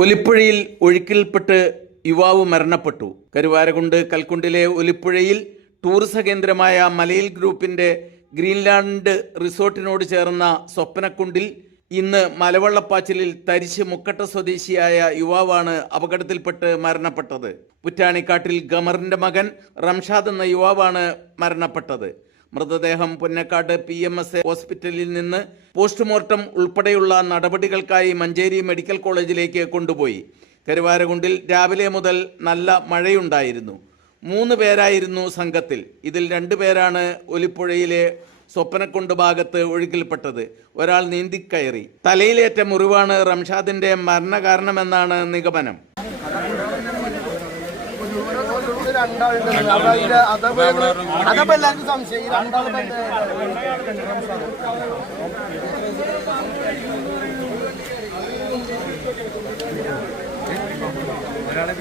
ഒലിപ്പുഴയിൽ ഒഴുക്കിൽപ്പെട്ട് യുവാവ് മരണപ്പെട്ടു. കരുവാരകുണ്ട് കൽക്കുണ്ടിലെ ഒലിപ്പുഴയിൽ ടൂറിസം കേന്ദ്രമായ മലയിൽ ഗ്രൂപ്പിന്റെ ഗ്രീൻലാൻഡ് റിസോർട്ടിനോട് ചേർന്ന സ്വപ്നക്കുണ്ടിൽ ഇന്ന് മലവെള്ളപ്പാച്ചിലിൽ തരിശ് മുക്കട്ട സ്വദേശിയായ യുവാവാണ് അപകടത്തിൽപ്പെട്ട് മരണപ്പെട്ടത്. പുറ്റാണിക്കാട്ടിൽ ഗമറിന്റെ മകൻ റംഷാദ് എന്ന യുവാവാണ് മരണപ്പെട്ടത്. മൃതദേഹം പുന്നക്കാട് PMS ഹോസ്പിറ്റലിൽ നിന്ന് പോസ്റ്റ്മോർട്ടം ഉൾപ്പെടെയുള്ള നടപടികൾക്കായി മഞ്ചേരി മെഡിക്കൽ കോളേജിലേക്ക് കൊണ്ടുപോയി. കരുവാരകുണ്ടിൽ രാവിലെ മുതൽ നല്ല മഴയുണ്ടായിരുന്നു. 3 പേരായിരുന്നു സംഘത്തിൽ. ഇതിൽ 2 പേരാണ് ഒലിപ്പുഴയിലെ സ്വപ്നക്കുണ്ട് ഭാഗത്ത് ഒഴുക്കിൽപ്പെട്ടത്. ഒരാൾ നീന്തിക്കയറി. തലയിലേറ്റ മുറിവാണ് റംഷാദിന്റെ മരണകാരണമെന്നാണ് നിഗമനം. ഒരാളെ